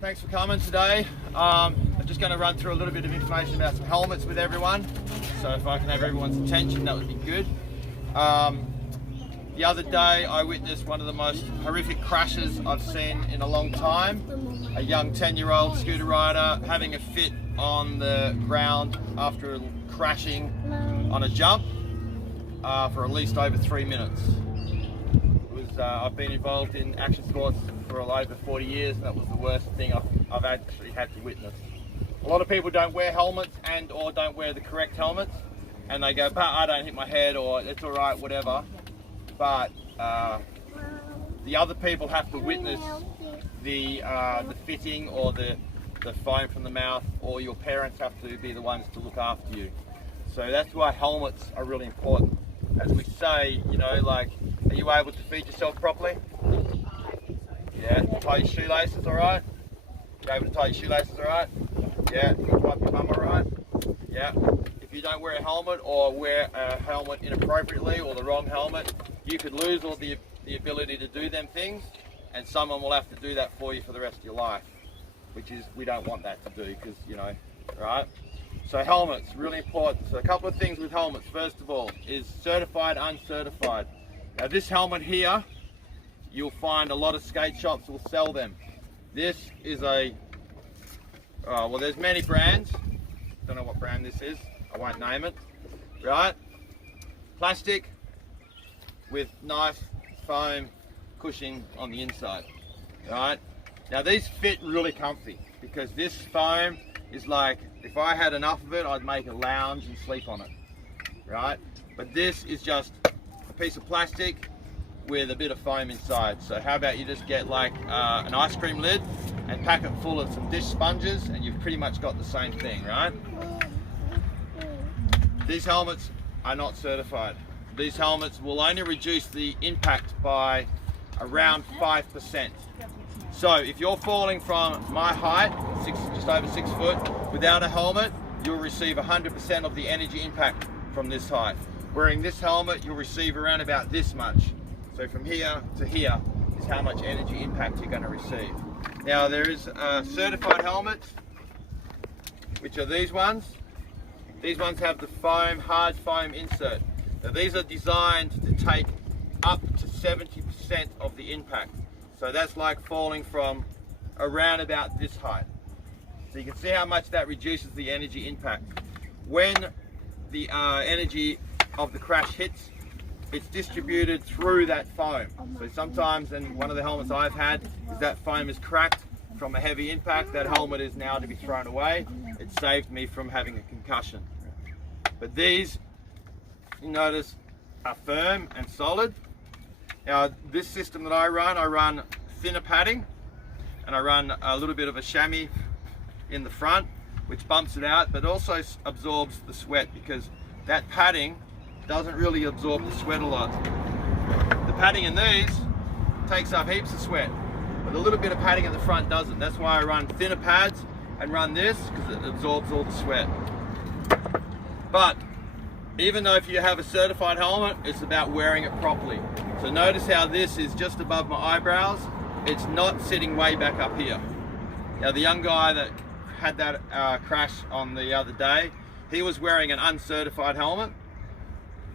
Thanks for coming today. I'm just going to run through a little bit of information about some helmets with everyone. So if I can have everyone's attention, that would be good. The other day I witnessed one of the most horrific crashes I've seen in a long time. A young 10-year-old scooter rider having a fit on the ground after crashing on a jump for at least over 3 minutes. I've been involved in action sports for over 40 years, and that was the worst thing I've actually had to witness. A lot of people don't wear helmets and or don't wear the correct helmets, and they go, but I don't hit my head, or it's all right, whatever. But the other people have to witness the fitting or the foam from the mouth, or your parents have to be the ones to look after you. So that's why helmets are really important. As we say, you know, like, are you able to feed yourself properly? Yeah, tie your shoelaces all right? You're able to tie your shoelaces all right? Yeah, you can wipe your bum all right? Yeah. If you don't wear a helmet or wear a helmet inappropriately or the wrong helmet, you could lose all the ability to do them things, and someone will have to do that for you for the rest of your life, which is, we don't want that to do, because, you know, right? So helmets, really important. So a couple of things with helmets. First of all, is certified, uncertified. Now this helmet here, you'll find a lot of skate shops will sell them. This is well, there's many brands. Don't know what brand this is. I won't name it. Right? Plastic with nice foam cushioning on the inside. Right? Now these fit really comfy, because this foam is like, if I had enough of it, I'd make a lounge and sleep on it. Right? But this is just a piece of plastic with a bit of foam inside. So how about you just get like an ice cream lid and pack it full of some dish sponges, and you've pretty much got the same thing, right? These helmets are not certified. These helmets will only reduce the impact by around 5%. So if you're falling from my height, just over 6 foot, without a helmet, you'll receive 100% of the energy impact from this height. Wearing this helmet, you'll receive around about this much. So from here to here is how much energy impact you're going to receive. Now there is certified helmets, which are these ones. These ones have the foam, hard foam insert. Now these are designed to take up to 70% of the impact. So that's like falling from around about this height. So you can see how much that reduces the energy impact. When the energy of the crash hits, it's distributed through that foam. So sometimes, and one of the helmets I've had, is that foam is cracked from a heavy impact. That helmet is now to be thrown away. It saved me from having a concussion. But these, you notice, are firm and solid. Now this system that I run thinner padding, and I run a little bit of a chamois in the front, which bumps it out, but also absorbs the sweat, because that padding doesn't really absorb the sweat a lot. The padding in these takes up heaps of sweat, but a little bit of padding at the front doesn't. That's why I run thinner pads and run this, because it absorbs all the sweat. But even though if you have a certified helmet, it's about wearing it properly. So notice how this is just above my eyebrows. It's not sitting way back up here. Now the young guy that had that crash on the other day, he was wearing an uncertified helmet.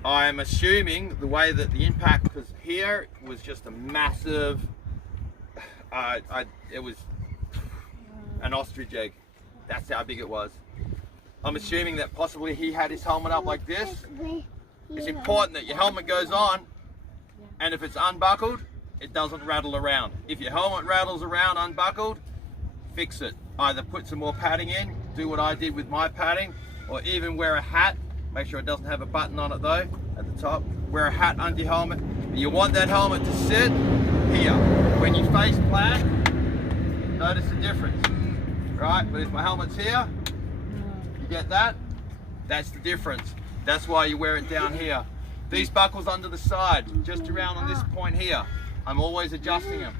I'm assuming the way that the impact, because here was just a massive, it was an ostrich egg. That's how big it was. I'm assuming that possibly he had his helmet up like this. It's important that your helmet goes on, and if it's unbuckled, it doesn't rattle around. If your helmet rattles around unbuckled, fix it. Either put some more padding in, do what I did with my padding, or even wear a hat. Make sure it doesn't have a button on it though, at the top. Wear a hat under your helmet. You want that helmet to sit here. When you face flat, notice the difference, right? But if my helmet's here, you get that? That's the difference. That's why you wear it down here. These buckles under the side, just around on this point here, I'm always adjusting them.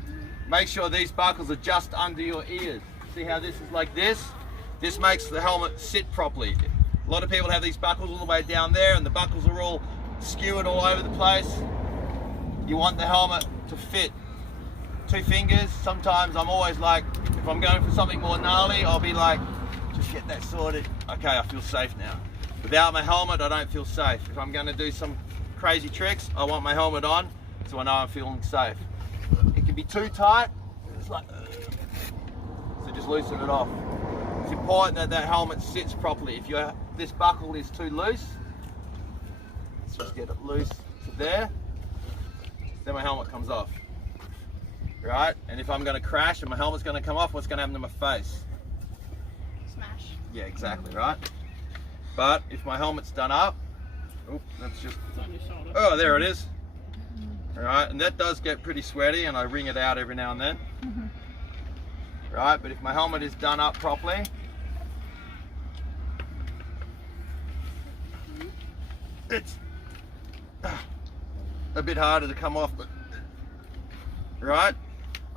Make sure these buckles are just under your ears. See how this is like this? This makes the helmet sit properly. A lot of people have these buckles all the way down there, and the buckles are all skewered all over the place. You want the helmet to fit 2 fingers. Sometimes I'm always like, if I'm going for something more gnarly, I'll be like, just get that sorted. Okay, I feel safe now. Without my helmet, I don't feel safe. If I'm going to do some crazy tricks, I want my helmet on so I know I'm feeling safe. It can be too tight, it's like, so just loosen it off. It's important that that helmet sits properly. If this buckle is too loose, let's just get it loose to there, then my helmet comes off. Right? And if I'm going to crash and my helmet's going to come off, what's going to happen to my face? Smash. Yeah, exactly, right? But if my helmet's done up, that's just, oh, there it is. All right, and that does get pretty sweaty, and I wring it out every now and then. Right, but if my helmet is done up properly, it's a bit harder to come off, but right,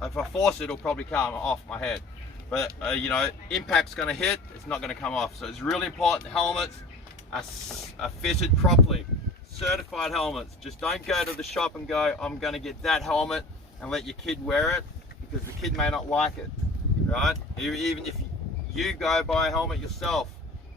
if I force it, it'll probably come off my head. But you know, impact's going to hit, it's not going to come off. So it's really important the helmets are fitted properly. Certified helmets. Just don't go to the shop and go, I'm going to get that helmet, and let your kid wear it, because the kid may not like it, right? Even if you go buy a helmet yourself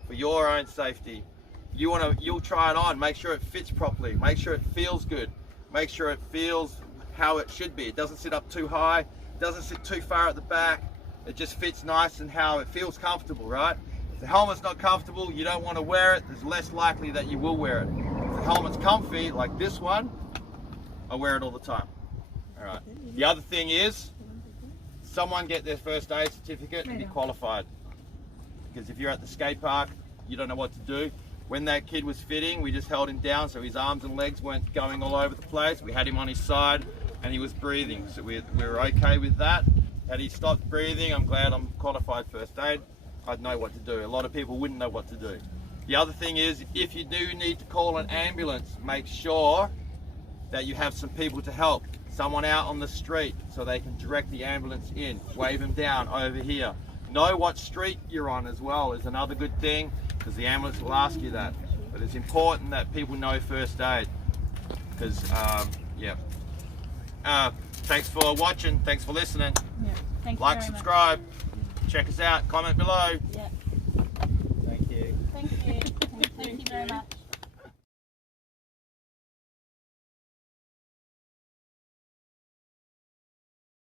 for your own safety, you'll try it on, make sure it fits properly, make sure it feels good, make sure it feels how it should be. It doesn't sit up too high, it doesn't sit too far at the back, it just fits nice and how it feels comfortable, right? If the helmet's not comfortable, you don't want to wear it, there's less likely that you will wear it. If the helmet's comfy, like this one, I wear it all the time. All right. The other thing is, someone get their first aid certificate and be qualified. Because if you're at the skate park, you don't know what to do. When that kid was fitting, we just held him down so his arms and legs weren't going all over the place. We had him on his side and he was breathing. So we were okay with that. Had he stopped breathing, I'm glad I'm qualified first aid. I'd know what to do. A lot of people wouldn't know what to do. The other thing is, if you do need to call an ambulance, make sure that you have some people to help. Someone out on the street so they can direct the ambulance in. Wave them down over here. Know what street you're on as well is another good thing, because the ambulance will ask you that. But it's important that people know first aid, because yeah. Thanks for watching, thanks for listening. Yeah. Thank you like, very subscribe, check us out, comment below. much. Yeah. Thank you. Thank you. Thank you very much.